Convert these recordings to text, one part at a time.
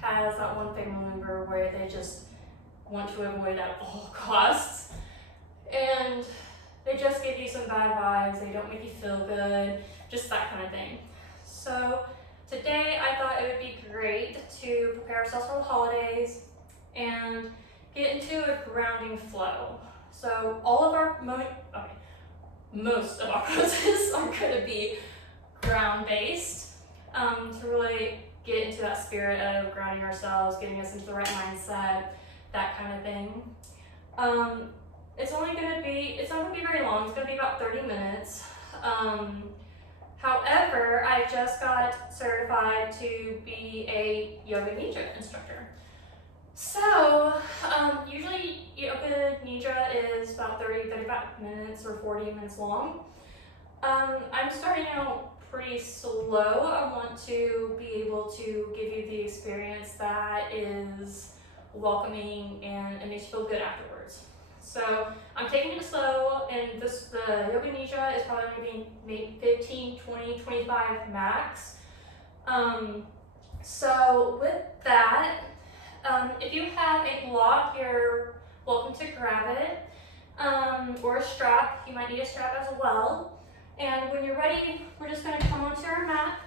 has that one family member where they just want to avoid at all costs. And they just give you some bad vibes, they don't make you feel good, just that kind of thing. So today I thought it would be great to prepare ourselves for the holidays and get into a grounding flow. So all of our, most of our poses are going to be ground-based to really get into that spirit of grounding ourselves, getting us into the right mindset, that kind of thing. It's not going to be very long. It's going to be about 30 minutes. However, I just got certified to be a Yoga Nidra instructor. So, usually Yoga Nidra is about 35 minutes or 40 minutes long. I'm starting out pretty slow. I want to be able to give you the experience that is welcoming and it makes you feel good afterwards. So I'm taking it slow, and the Yoga Nidra is probably going to be maybe 15, 20, 25 max. So with that, if you have a block, you're welcome to grab it, or a strap. You might need a strap as well. And when you're ready, we're just going to come onto our mat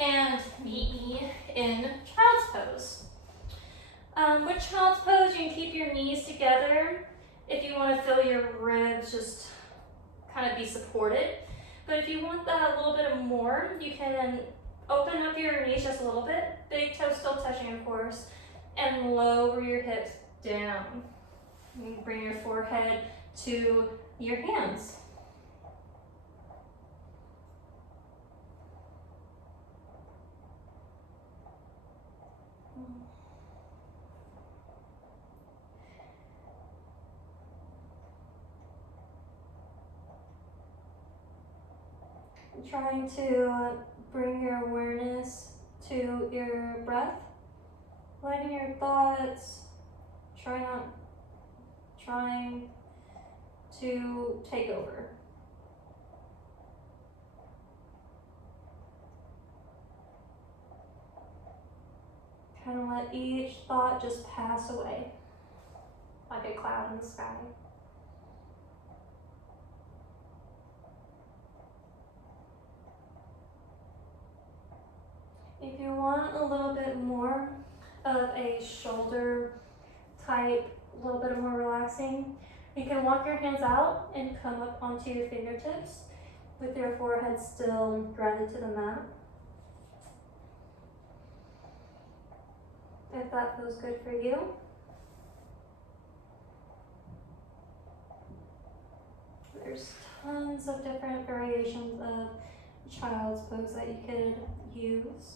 and meet me in child's pose. With child's pose, you can keep your knees together. If you want to feel your ribs just kind of be supported. But if you want that a little bit more, you can open up your knees just a little bit, big toes still touching of course, and lower your hips down. You bring your forehead to your hands. Trying to bring your awareness to your breath, letting your thoughts, trying to take over. Kind of let each thought just pass away, like a cloud in the sky. If you want a little bit more of a shoulder type, a little bit more relaxing, you can walk your hands out and come up onto your fingertips with your forehead still grounded to the mat. If that feels good for you. There's tons of different variations of child's pose that you could use.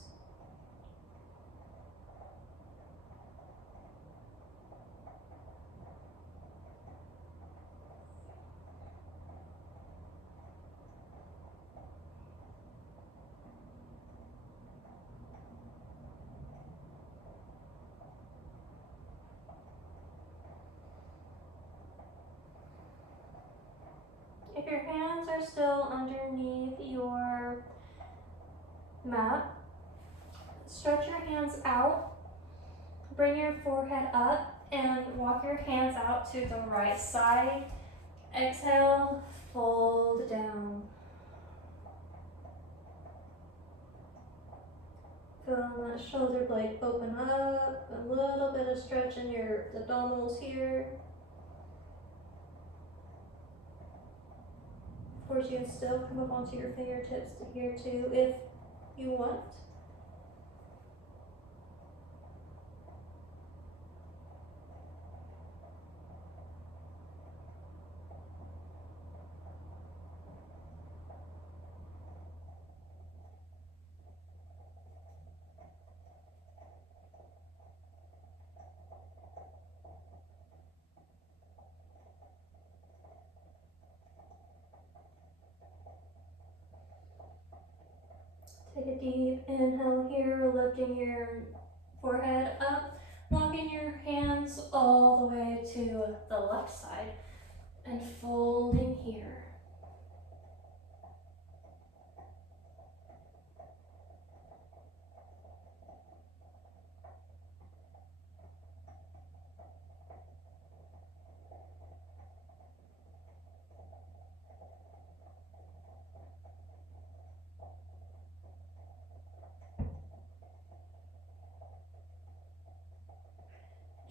If your hands are still underneath your mat, stretch your hands out, bring your forehead up, and walk your hands out to the right side. Exhale, fold down. Feel that shoulder blade open up, a little bit of stretch in your abdominals here. Of course, you can still come up onto your fingertips to here too if you want. Take a deep inhale here, lifting your forehead up, walking your hands all the way to the left side and folding here.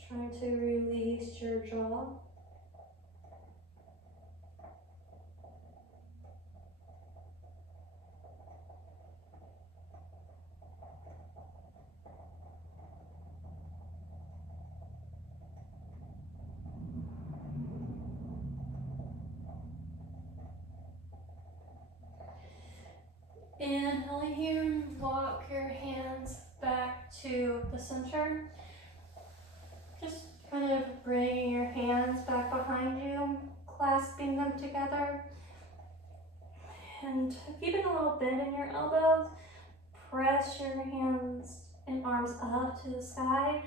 Trying to release your jaw. Inhale here and walk your hands back to the center. Just kind of bringing your hands back behind you, clasping them together. And keeping a little bend in your elbows, press your hands and arms up to the sky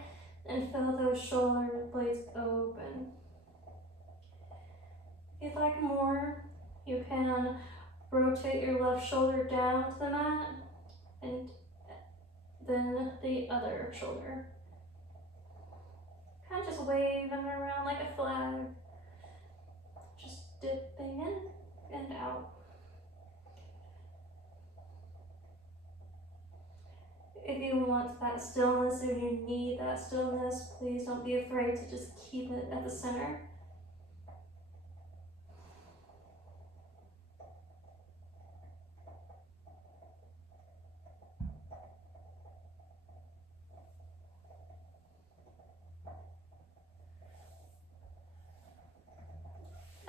and feel those shoulder blades open. If you'd like more, you can rotate your left shoulder down to the mat and then the other shoulder. Kind of just waving around like a flag. Just dipping in and out. If you want that stillness, if you need that stillness, please don't be afraid to just keep it at the center.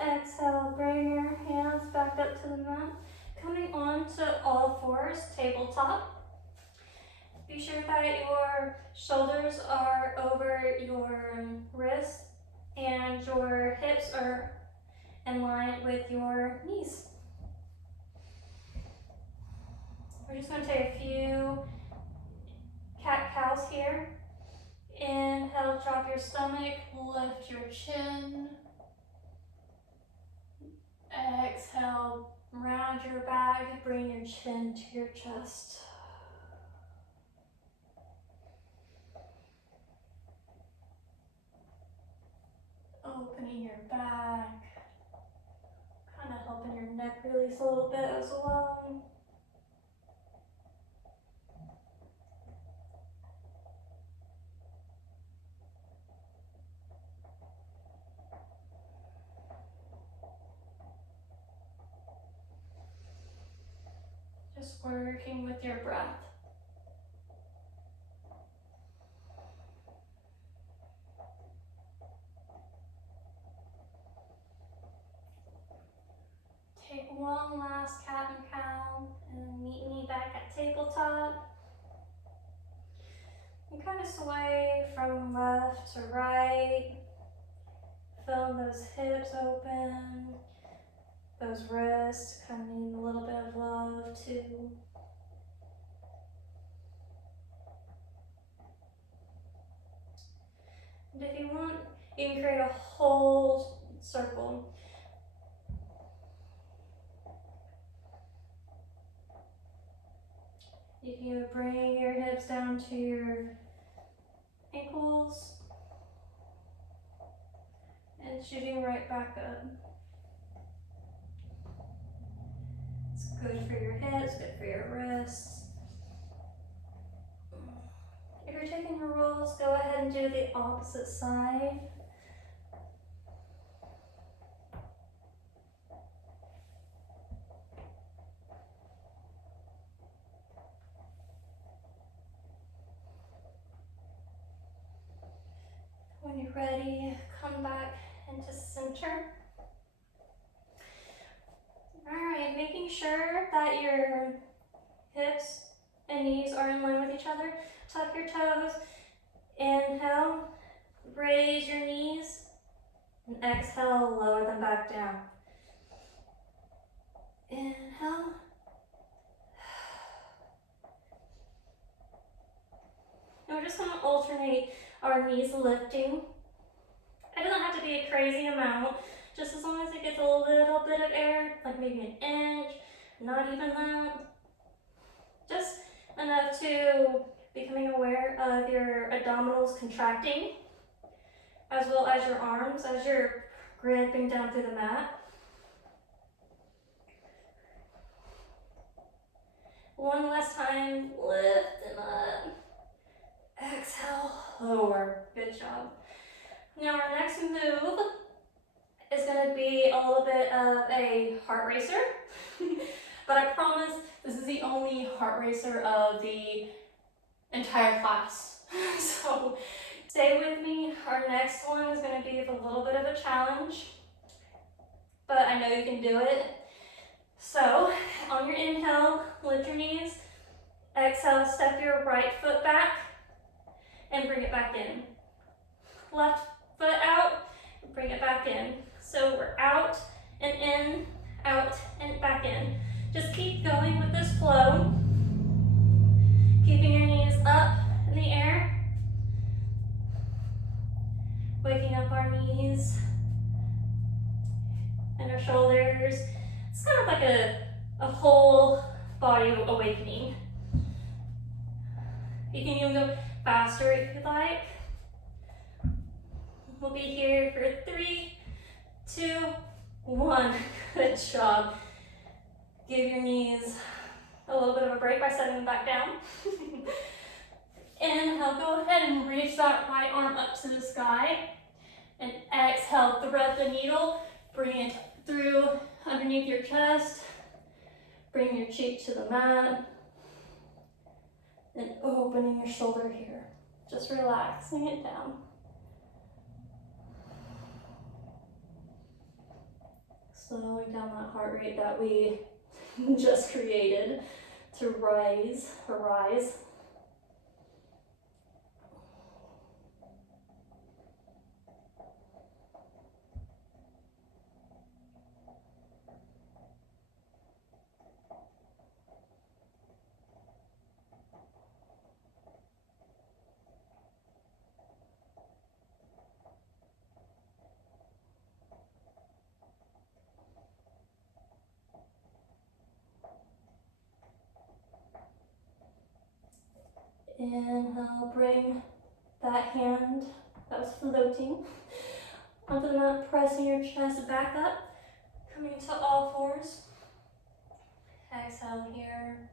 Exhale, bring your hands back up to the mat. Coming on to all fours, tabletop. Be sure that your shoulders are over your wrists and your hips are in line with your knees. We're just going to take a few cat-cows here. Inhale, drop your stomach, lift your chin. Exhale, round your back, bring your chin to your chest. Opening your back, kind of helping your neck release a little bit as well. Just working with your breath. Take one last cat and cow and meet me back at tabletop. You kind of sway from left to right. Feel those hips open. Those wrists kind of need a little bit of love too. And if you want, you can create a whole circle. You can bring your hips down to your ankles and shooting right back up. It's good for your hips, good for your wrists. If you're taking your rolls, go ahead and do the opposite side. When you're ready, come back into center. Alright, making sure that your hips and knees are in line with each other. Tuck your toes. Inhale, raise your knees. And exhale, lower them back down. Inhale. And we're just going to alternate our knees lifting. It doesn't have to be a crazy amount, just as long as it gets a little bit of air, like maybe an inch, not even that. Just enough to becoming aware of your abdominals contracting, as well as your arms as you're gripping down through the mat. One last time, lift and up. Exhale, lower. Good job. Now our next move is going to be a little bit of a heart racer, but I promise this is the only heart racer of the entire class. So stay with me. Our next one is going to be a little bit of a challenge, but I know you can do it. So on your inhale, lift your knees. Exhale, step your right foot back and bring it back in. Left foot out, bring it back in. So we're out and in, out and back in. Just keep going with this flow. Keeping your knees up in the air. Waking up our knees and our shoulders. It's kind of like a whole body awakening. You can even go faster if you'd like. We'll be here for 3, 2, 1. Good job. Give your knees a little bit of a break by setting them back down. Inhale, go ahead and reach that right arm up to the sky. And exhale, thread the needle. Bring it through underneath your chest. Bring your cheek to the mat. And opening your shoulder here. Just relaxing it down. Slowing down that heart rate that we just created to arise. Inhale, bring that hand that was floating onto the mat, pressing your chest back up, coming to all fours. Exhale here.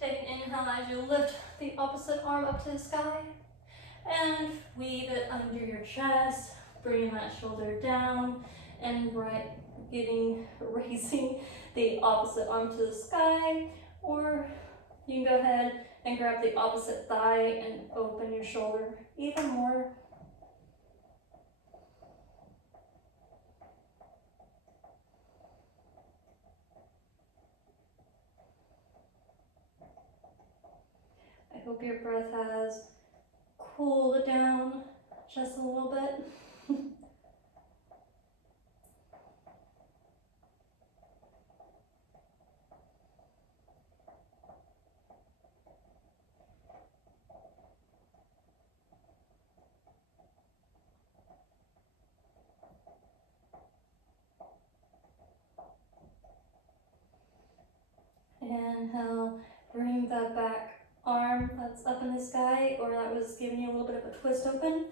Take an inhale as you lift the opposite arm up to the sky and weave it under your chest, bringing that shoulder down and raising the opposite arm to the sky, or you can go ahead and grab the opposite thigh and open your shoulder even more. I hope your breath has cooled it down just a little bit. Inhale, bring that back arm that's up in the sky, or that was giving you a little bit of a twist open.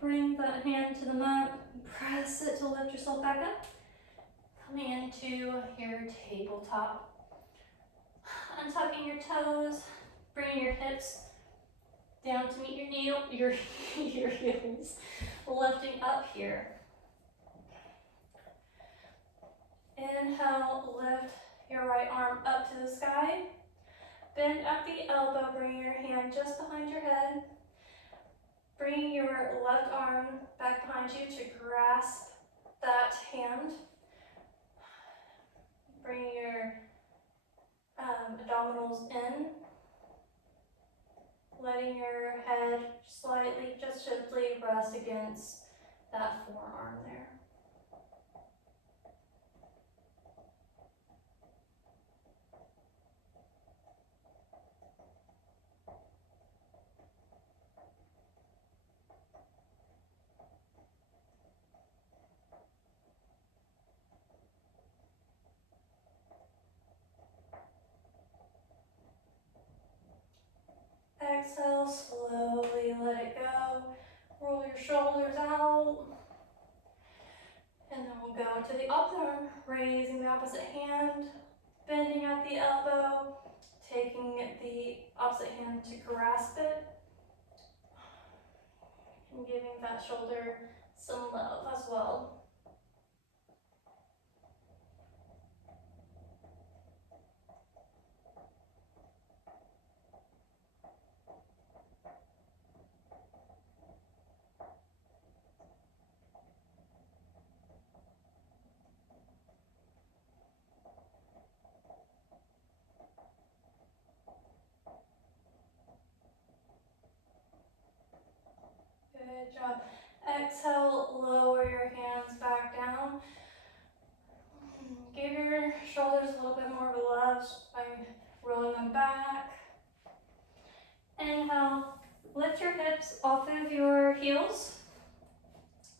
Bring that hand to the mat, press it to lift yourself back up. Coming into your tabletop. Untucking your toes, bringing your hips down to meet your heels, lifting up here. Inhale, lift your right arm up to the sky. Bend at the elbow, bring your hand just behind your head. Bring your left arm back behind you to grasp that hand. Bring your abdominals in. Letting your head slightly, just gently rest against that forearm there. Exhale, slowly let it go. Roll your shoulders out. And then we'll go to the opposite arm, raising the opposite hand, bending at the elbow, taking the opposite hand to grasp it, and giving that shoulder some love as well. Good job. Exhale, lower your hands back down. Give your shoulders a little bit more of a love by rolling them back. Inhale, lift your hips off of your heels.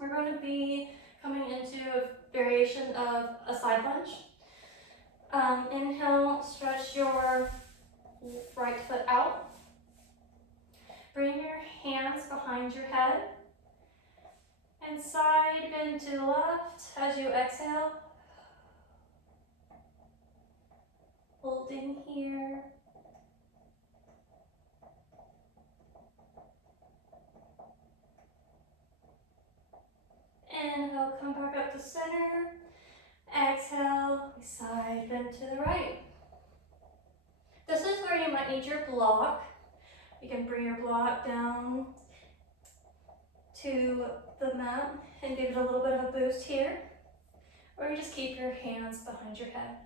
We're going to be coming into a variation of a side lunge. Inhale, stretch your right foot out. Bring your hands behind your head. And side bend to the left as you exhale. Holding here. Inhale, come back up to center. Exhale, side bend to the right. This is where you might need your block. You can bring your block down to the mat and give it a little bit of a boost here. Or you just keep your hands behind your head.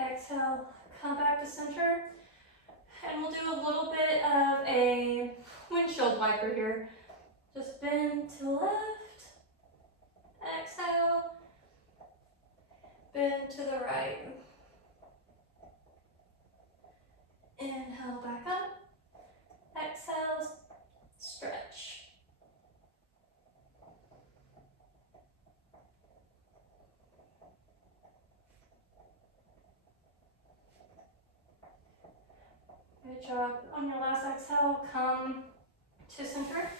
Exhale, come back to center. And we'll do a little bit of a windshield wiper here. Just bend to the left. Exhale. Bend to the right. Inhale, back up. Exhale, stretch. Good job. On your last exhale, come to center.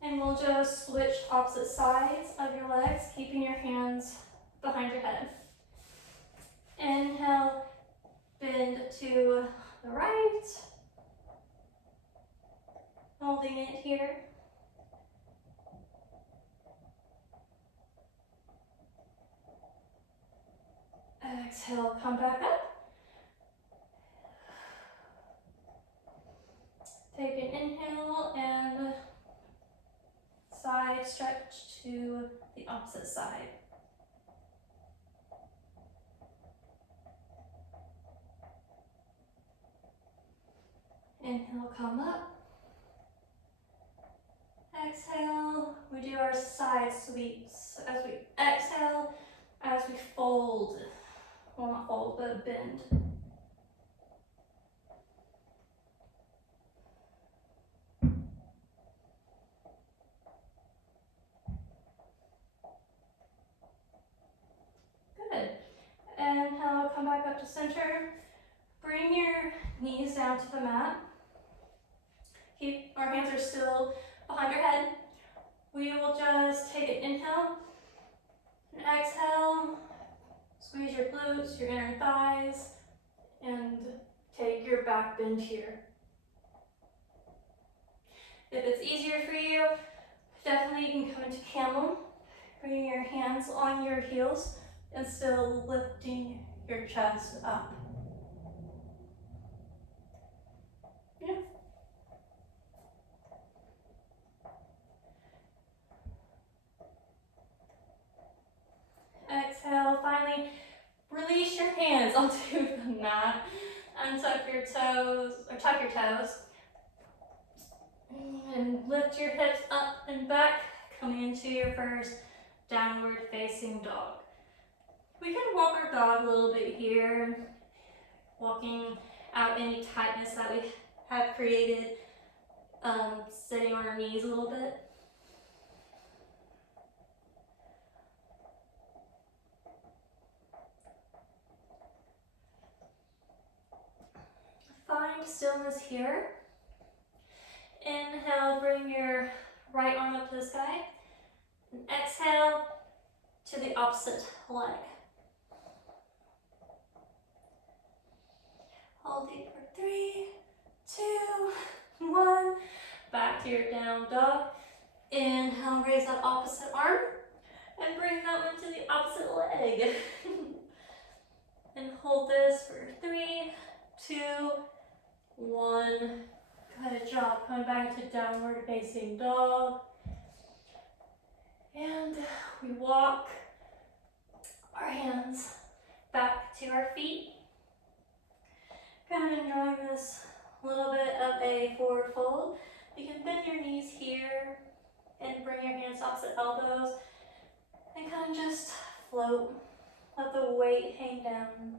And we'll just switch opposite sides of your legs, keeping your hands behind your head. Inhale, bend to the right. Holding it here. Exhale, come back up. Take an inhale and side stretch to the opposite side. Inhale, come up. Exhale, we do our side sweeps as we exhale, as we fold. Well, not fold, but bend. Good. Inhale, come back up to center. Bring your knees down to the mat. Keep our hands are still behind your head. We will just take an inhale, and exhale. Squeeze your glutes, your inner thighs, and take your back bend here. If it's easier for you, definitely you can come into camel. Bring your hands on your heels and still lifting your chest up. Yeah. Exhale, finally release your hands onto the mat. Untuck your toes, or tuck your toes. And lift your hips up and back, coming into your first downward facing dog. We can walk our dog a little bit here, walking out any tightness that we have created, sitting on our knees a little bit. Find stillness here. Inhale, bring your right arm up to the sky. And exhale to the opposite leg. Hold deep for 3, 2, 1. to your down dog. Inhale, raise that opposite arm and bring that one to the opposite leg. And hold this for 3, 2, 1. Good job. Coming back to downward facing dog. And we walk our hands back to our feet. Kind of enjoying this little bit of a forward fold. You can bend your knees here and bring your hands opposite elbows and kind of just float. Let the weight hang down.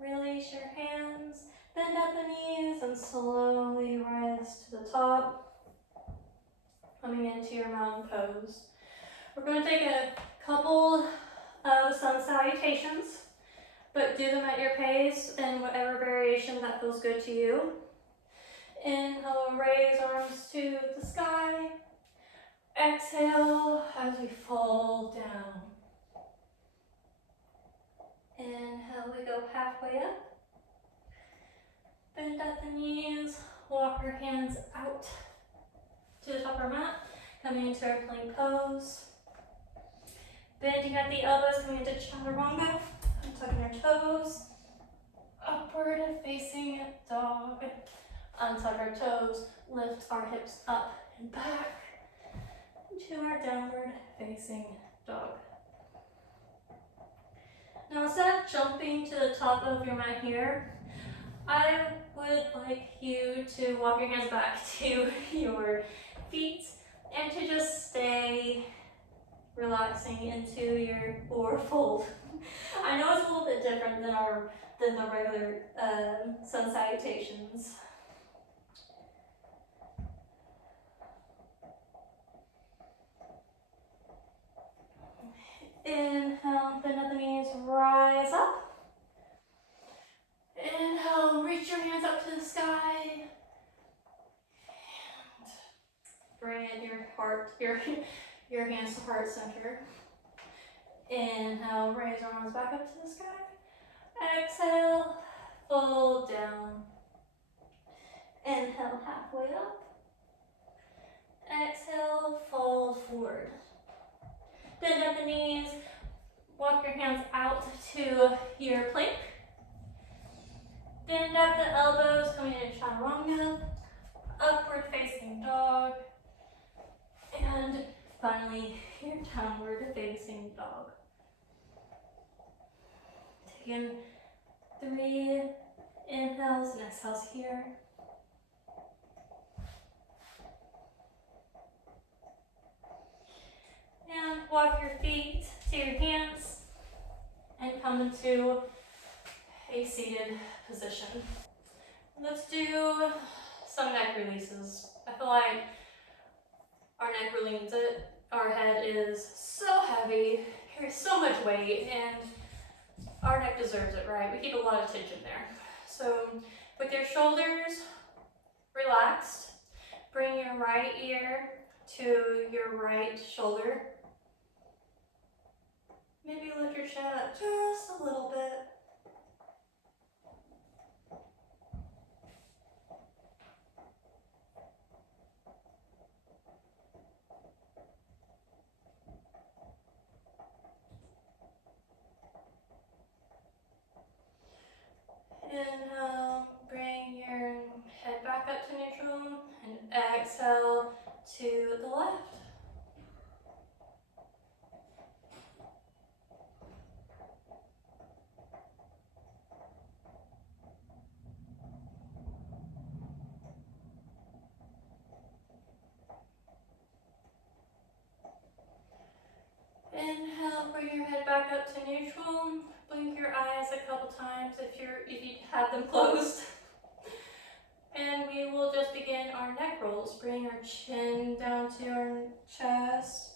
Release your hands, bend at the knees, and slowly rise to the top. Coming into your mountain pose. We're going to take a couple of sun salutations, but do them at your pace and whatever variation that feels good to you. Inhale, raise arms to the sky. Exhale as we fall down. Inhale, we go halfway up. Bend at the knees, walk your hands out to the top of our mat, coming into our plank pose. Bending at the elbows, coming into chaturanga, tucking our toes. Upward facing dog. Untuck our toes, lift our hips up and back to our downward facing dog. Now instead of jumping to the top of your mat here, I would like you to walk your hands back to your feet and to just stay relaxing into your forward fold. I know it's a little bit different than the regular sun salutations. Inhale, bend at the knees, rise up. Inhale, reach your hands up to the sky. And bring in your hands to heart center. Inhale, raise your arms back up to the sky. Exhale, fold down. Inhale, halfway up. Exhale, fold forward. Bend at the knees, walk your hands out to your plank. Bend at the elbows, coming into chaturanga, upward facing dog, and finally your downward facing dog. Taking 3 inhales and exhales here. And walk your feet to your hands and come into a seated position. Let's do some neck releases. I feel like our neck really needs it. Our head is so heavy, carries so much weight, and our neck deserves it, right? We keep a lot of tension there. So with your shoulders relaxed, bring your right ear to your right shoulder. Maybe lift your chin up just a little bit. Inhale, bring your head back up to neutral, and exhale to the left. Inhale, bring your head back up to neutral. Blink your eyes a couple times if you have them closed. And we will just begin our neck rolls. Bring our chin down to our chest.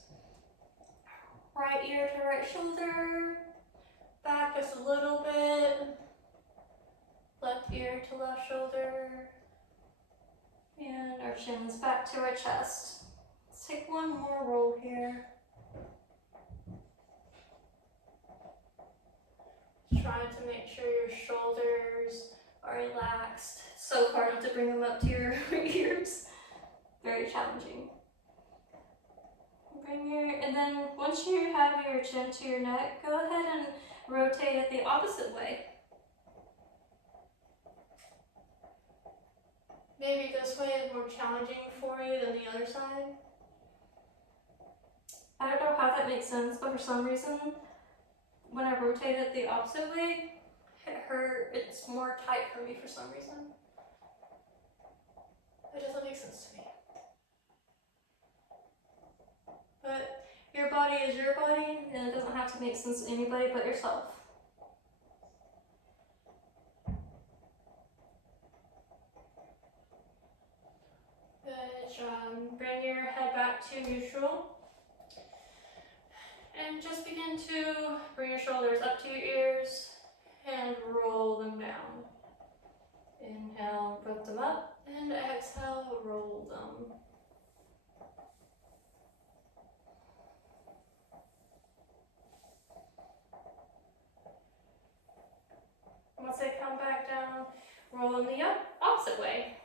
Right ear to right shoulder. Back just a little bit. Left ear to left shoulder. And our shins back to our chest. Let's take one more roll here. Trying to make sure your shoulders are relaxed. It's so hard to bring them up to your ears. Very challenging. And then once you have your chin to your neck, go ahead and rotate it the opposite way. Maybe this way is more challenging for you than the other side. I don't know how that makes sense, but for some reason, when I rotate it the opposite way, it's more tight for me for some reason. It doesn't make sense to me. But your body is your body, and it doesn't have to make sense to anybody but yourself. Good job. Bring your head back to neutral. And just begin to bring your shoulders up to your ears and roll them down. Inhale, lift them up, and exhale, roll them. Once they come back down, roll them the opposite way.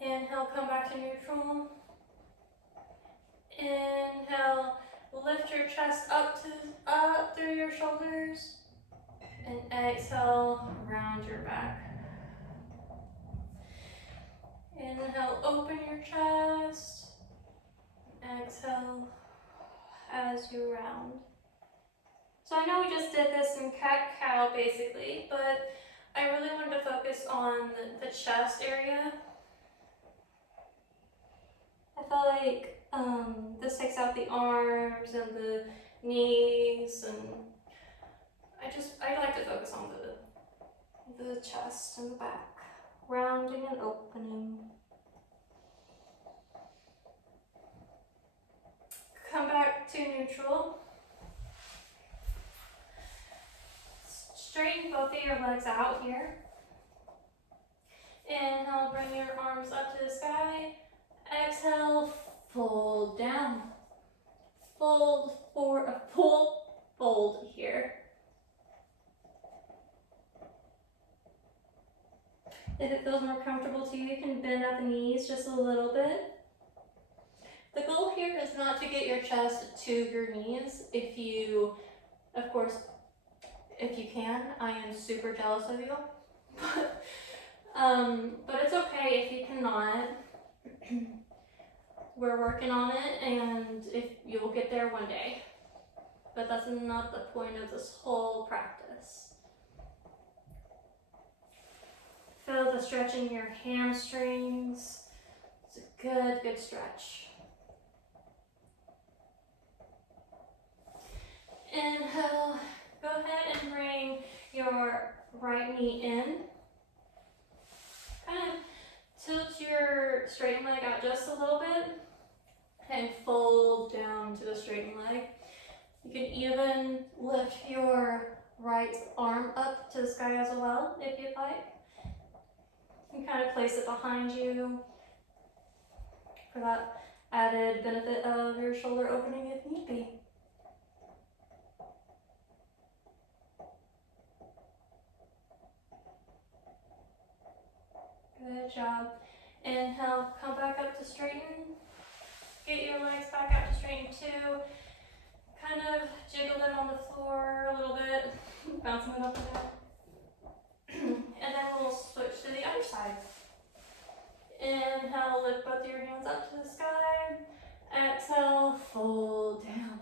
Inhale, come back to neutral. Inhale, lift your chest up through your shoulders. And exhale, round your back. Inhale, open your chest. Exhale as you round. So I know we just did this in cat-cow basically, but I really wanted to focus on the chest area. I feel like this takes out the arms and the knees, and I like to focus on the chest and the back, rounding and opening. Come back to neutral. Straighten both of your legs out here. Inhale, bring your arms up to the sky. Exhale, fold down. Fold for a full fold here. If it feels more comfortable to you, you can bend at the knees just a little bit. The goal here is not to get your chest to your knees. If you, of course, if you can, I am super jealous of you. But it's okay if you cannot. We're working on it, and if you'll get there one day. But that's not the point of this whole practice. Feel the stretch in your hamstrings. It's a good stretch. Inhale, go ahead and bring your right knee in. Kind of tilt your straightened leg out just a little bit and fold down to the straightened leg. You can even lift your right arm up to the sky as well if you'd like. You can kind of place it behind you for that added benefit of your shoulder opening if need be. Good job. Inhale, come back up to straighten. Get your legs back out to straighten too. Kind of jiggle them on the floor a little bit, bouncing them up and down. And then we'll switch to the other side. Inhale, lift both your hands up to the sky. Exhale, fold down.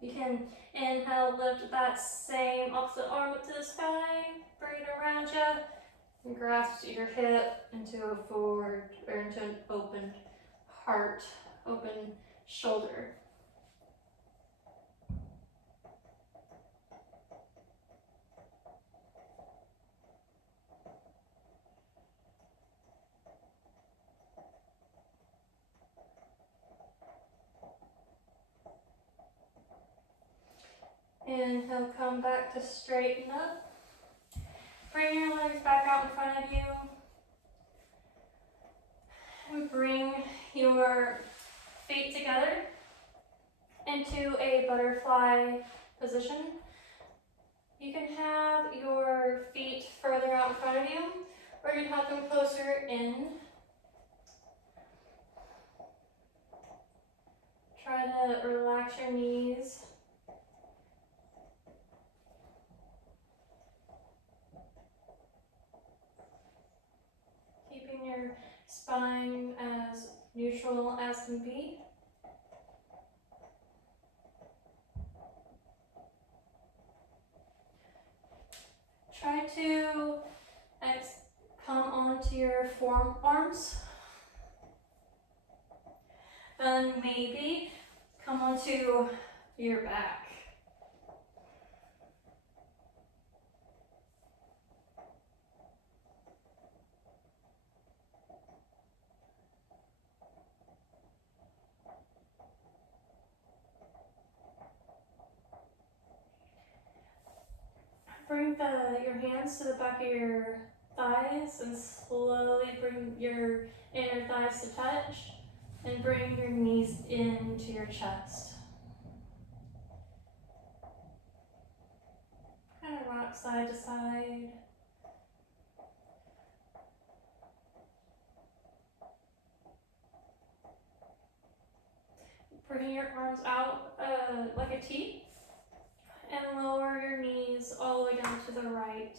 You can inhale, lift that same opposite arm up to the sky, bring it around you, and grasp your hip into a forward, or into an open heart, open shoulder. Inhale, come back to straighten up. Bring your legs back out in front of you. And bring your feet together into a butterfly position. You can have your feet further out in front of you, or you can have them closer in. Try to relax your knees. Keeping your spine as neutral as can be. Try to come onto your forearms. Then maybe come onto your back. Bring your hands to the back of your thighs and slowly bring your inner thighs to touch, and bring your knees into your chest. Kind of rock side to side. Bring your arms out like a T, and lower your knees all the way down to the right.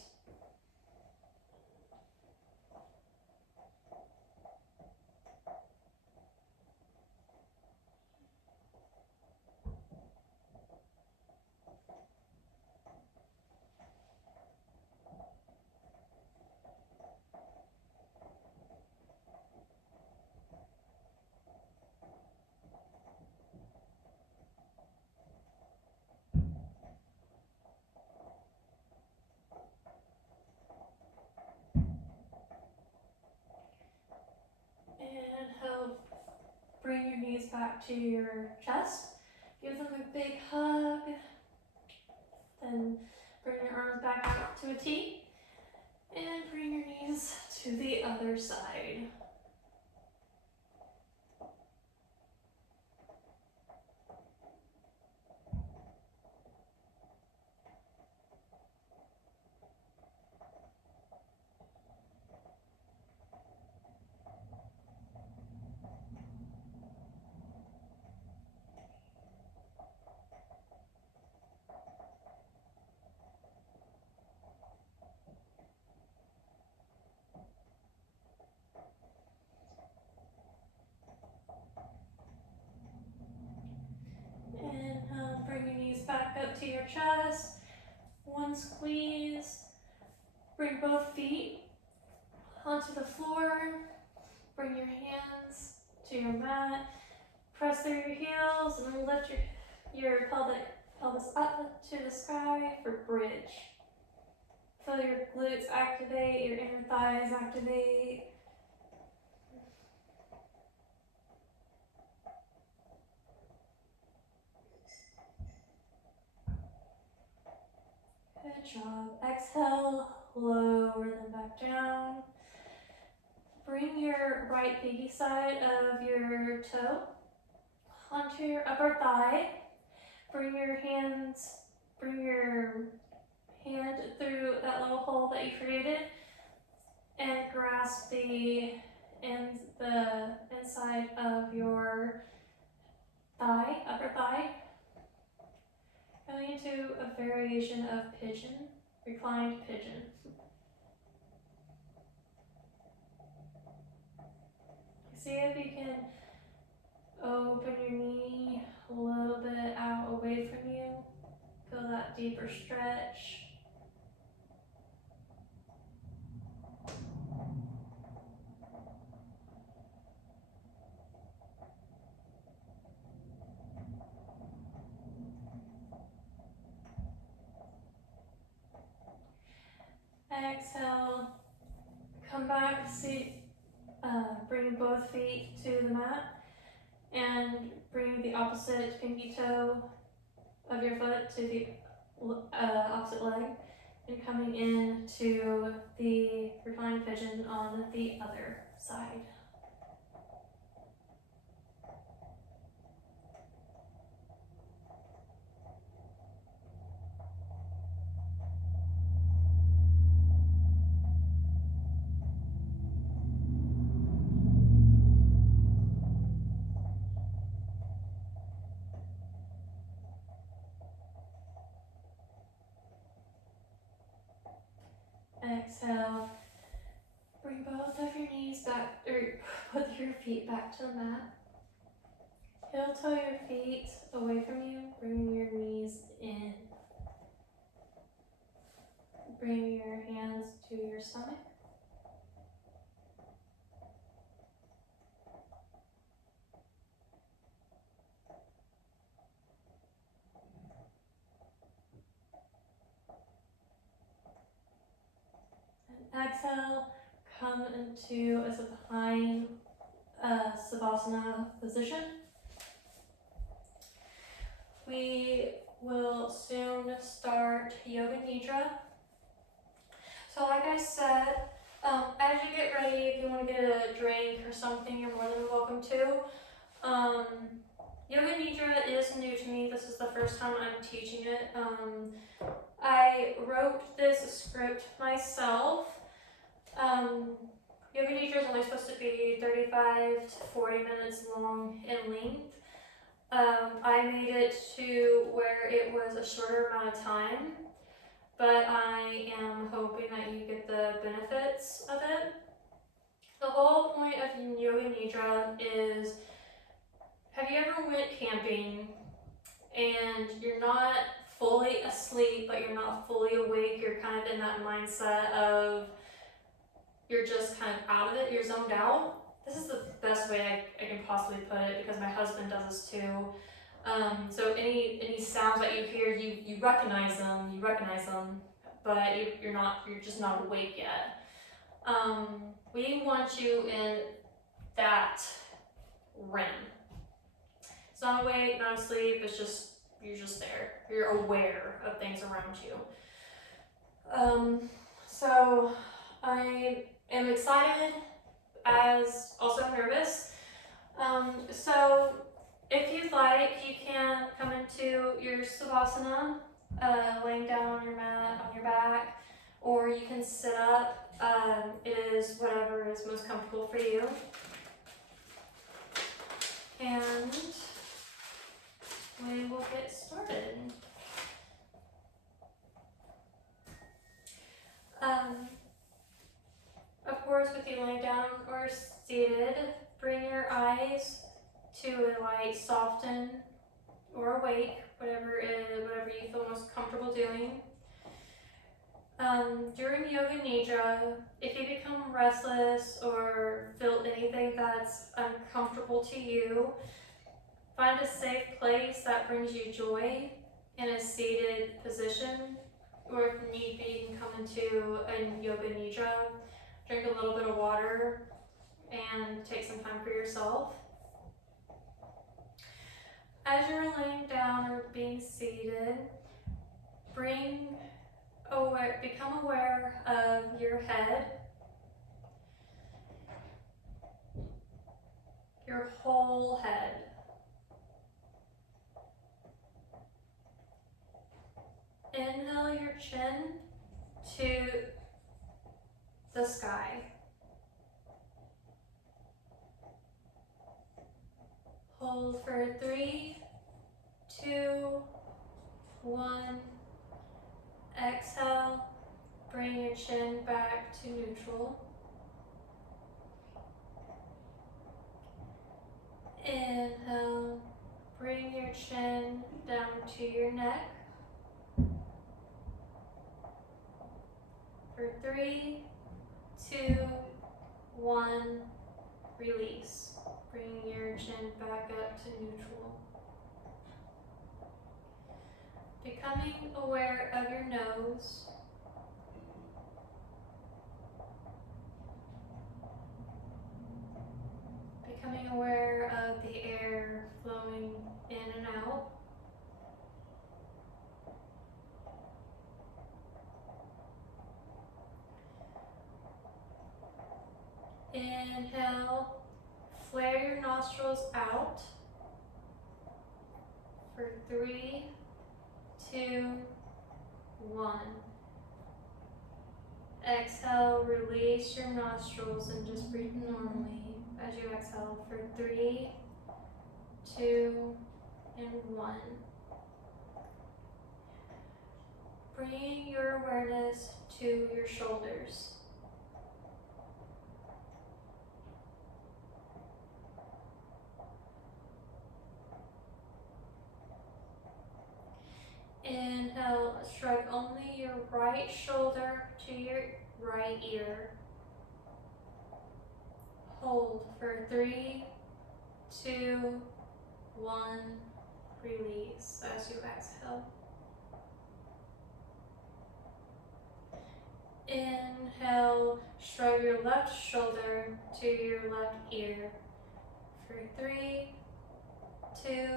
And help bring your knees back to your chest. Give them a big hug. Then bring your arms back out to a T. And bring your knees to the other side. And bring your knees back up to your chest. One squeeze. Bring both feet onto the floor. Bring your hands to your mat. Press through your heels and lift your pelvis up to the sky for bridge. Feel your glutes activate, your inner thighs activate. Good job. Exhale, lower them back down. Bring your right pinky side of your toe onto your upper thigh. Bring your hand through that little hole that you created and grasp the inside of your thigh, upper thigh. Going into a variation of pigeon, reclined pigeon. See if you can open your knee a little bit out away from you. Feel that deeper stretch. Exhale, come back, bring both feet to the mat and bring the opposite pinky toe of your foot to the opposite leg, and coming into the reclined pigeon on the other side. Exhale, bring both of your knees back, or put your feet back to the mat. Heel toe your feet away from you, bring your knees in. Bring your hands to your stomach. And exhale, come into a supine Savasana position. We will soon start Yoga Nidra. So like I said, as you get ready, if you want to get a drink or something, you're more than welcome to. Yoga Nidra is new to me. This is the first time I'm teaching it. I wrote this script myself. Yoga Nidra is only supposed to be 35 to 40 minutes long in length. I made it to where it was a shorter amount of time, but I am hoping that you get the benefits of it. The whole point of Yoga Nidra is, have you ever went camping and you're not fully asleep, but you're not fully awake? You're kind of in that mindset of you're just kind of out of it, you're zoned out. This is the best way I can possibly put it, because my husband does this too. So any sounds that you hear, you recognize them, but you're just not awake yet. We want you in that REM. It's not awake, not asleep, it's just, you're just there. You're aware of things around you. So I am excited, as also nervous. So if you'd like, you can come into your Savasana, laying down on your mat, on your back, or you can sit up. It is whatever is most comfortable for you. And we will get started. Of course, with you laying down or seated, bring your eyes to a light soften or awake, whatever you feel most comfortable doing. During Yoga Nidra, if you become restless or feel anything that's uncomfortable to you, find a safe place that brings you joy in a seated position, or if need be, you can come into a Yoga Nidra, drink a little bit of water, and take some time for yourself. As you're laying down or being seated, become aware of your head, your whole head. Inhale your chin to the sky. Hold for 3, 2, 1. Exhale, bring your chin back to neutral. Inhale, bring your chin down to your neck. For 3, 2, 1, release. Bring your chin back up to neutral. Becoming aware of your nose. Becoming aware of the air flowing in and out. Inhale, flare your nostrils out for 3, 2, 1. Exhale, release your nostrils and just breathe normally as you exhale for 3, 2, and 1. Bring your awareness to your shoulders. Inhale, shrug only your right shoulder to your right ear. Hold for 3, 2, 1. Release as you exhale. Inhale, shrug your left shoulder to your left ear. For 3, 2,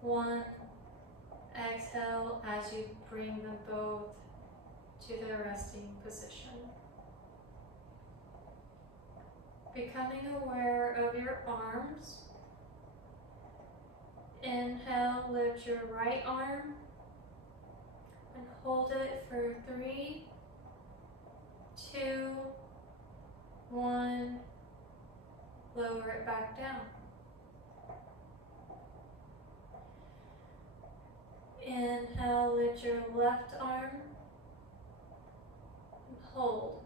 1. Exhale as you bring them both to their resting position. Becoming aware of your arms. Inhale, lift your right arm and hold it for 3, 2, 1. Lower it back down. Inhale, lift your left arm and hold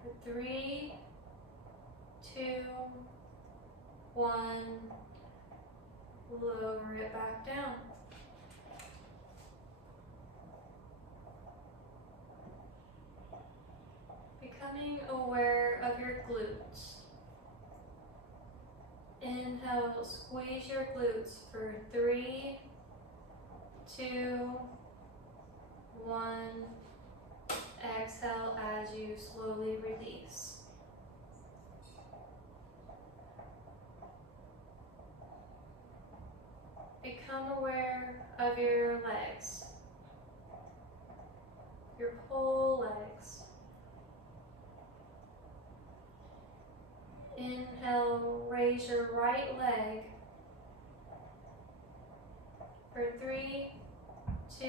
for 3, 2, 1. Lower it back down. Becoming aware of your glutes. Inhale, squeeze your glutes for 3, 2, 1. Exhale as you slowly release. Become aware of your legs, your whole legs. Inhale, raise your right leg for 3, 2,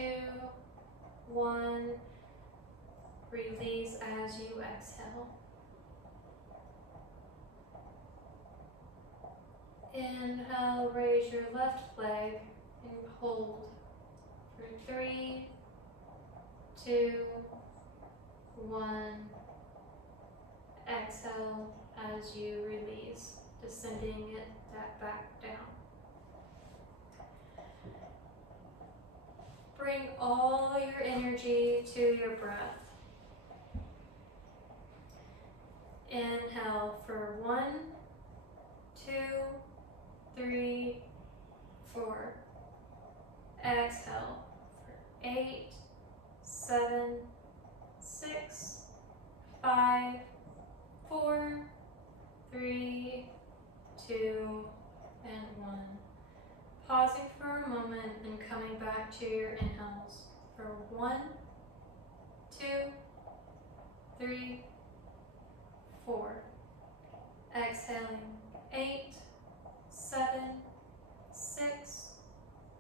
1. Release as you exhale. Inhale, raise your left leg and hold for 3, 2, 1. Exhale as you release, descending it back down. Bring all your energy to your breath. Inhale for 1, 2, 3, 4. Exhale for 8, 7, 6, 5, 4, 3, 2, and 1. Pausing for a moment and coming back to your inhales for 1, 2, 3, 4. Exhaling 8, 7, 6,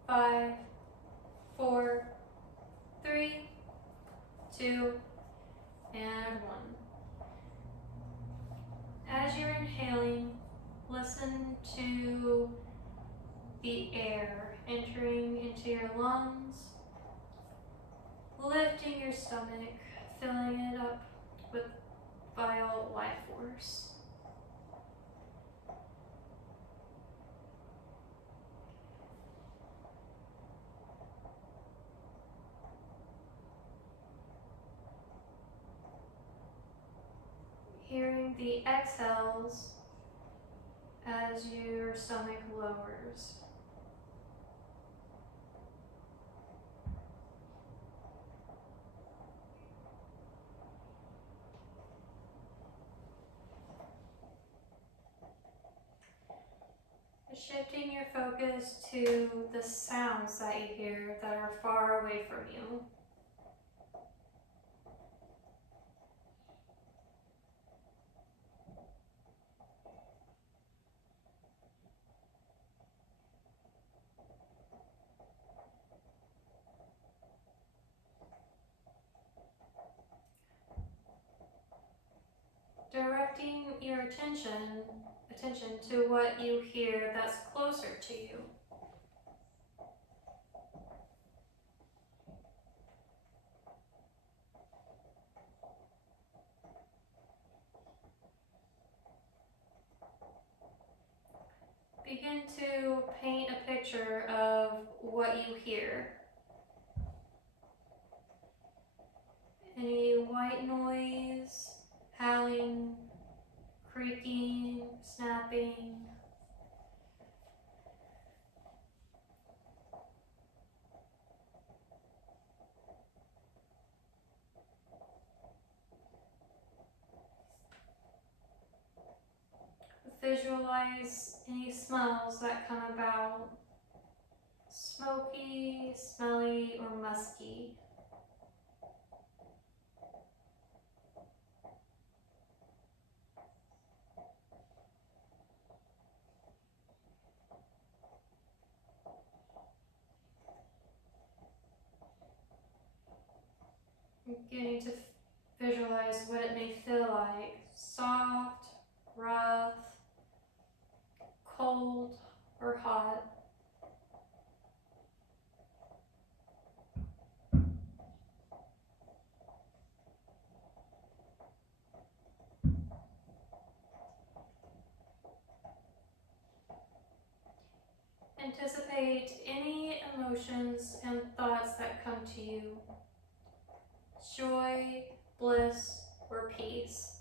5, 4, 3, 2, and 1. As you're inhaling, listen to the air entering into your lungs, lifting your stomach, filling it up with vital life force. Hearing the exhales as your stomach lowers. Shifting your focus to the sounds that you hear that are far away from you. directing your attention to what you hear that's closer to you. Begin to paint a picture of what you hear. Any white noise, howling, creaking, snapping. Visualize any smells that come about. Smoky, smelly, or musky. Beginning to visualize what it may feel like. Soft, rough, cold, or hot. Anticipate any emotions and thoughts that come to you. Joy, bliss, or peace.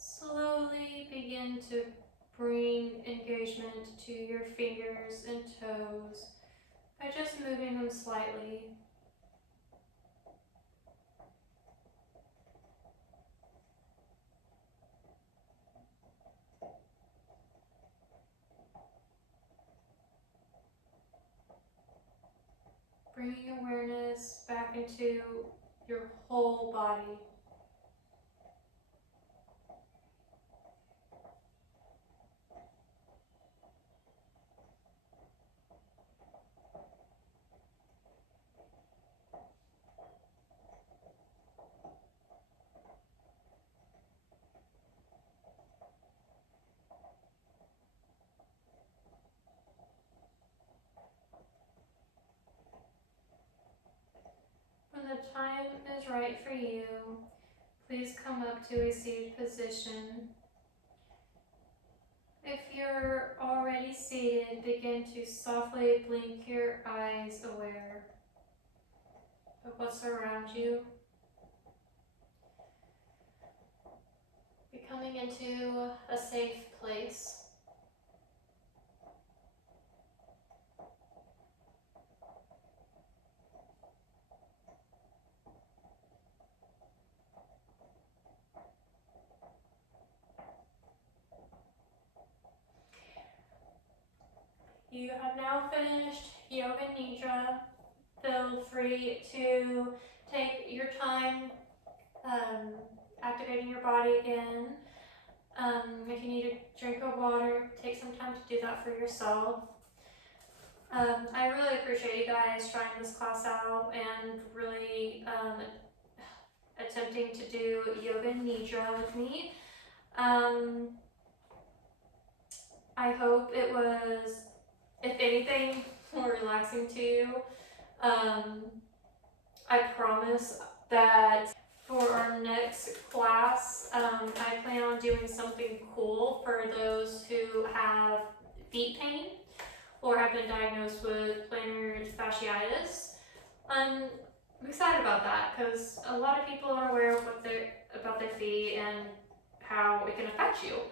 Slowly begin to bring engagement to your fingers and toes by just moving them slightly. Bringing awareness back into your whole body. When the time is right for you, please come up to a seated position. If you're already seated, begin to softly blink your eyes, aware of what's around you. Becoming into a safe place. You have now finished Yoga Nidra. Feel free to take your time activating your body again. If you need a drink of water, take some time to do that for yourself. I really appreciate you guys trying this class out and really attempting to do Yoga Nidra with me. I hope it was, if anything, more relaxing to you. I promise that for our next class, I plan on doing something cool for those who have feet pain or have been diagnosed with plantar fasciitis. I'm excited about that because a lot of people are aware of about their feet and how it can affect you.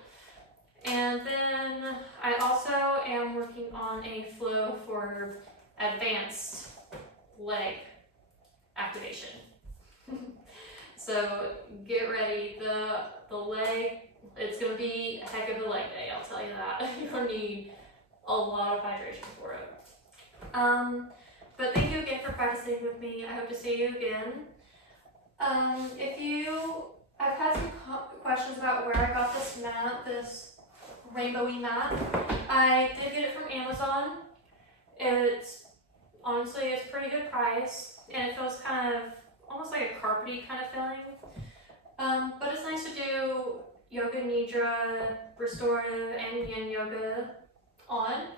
And then I also am working on a flow for advanced leg activation. So get ready, the leg, it's gonna be a heck of a leg day, I'll tell you that. You're gonna need a lot of hydration for it. But thank you again for practicing with me. I hope to see you again. I've had some questions about where I got this mat, this rainbowy mat. I did get it from Amazon. Honestly, it's a pretty good price, and it feels kind of almost like a carpety kind of feeling. But it's nice to do Yoga Nidra, restorative, and yin yoga on.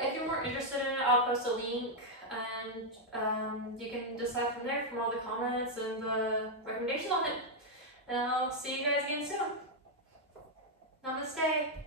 If you're more interested in it, I'll post a link, and you can decide from there from all the comments and the recommendations on it. And I'll see you guys again soon. Namaste.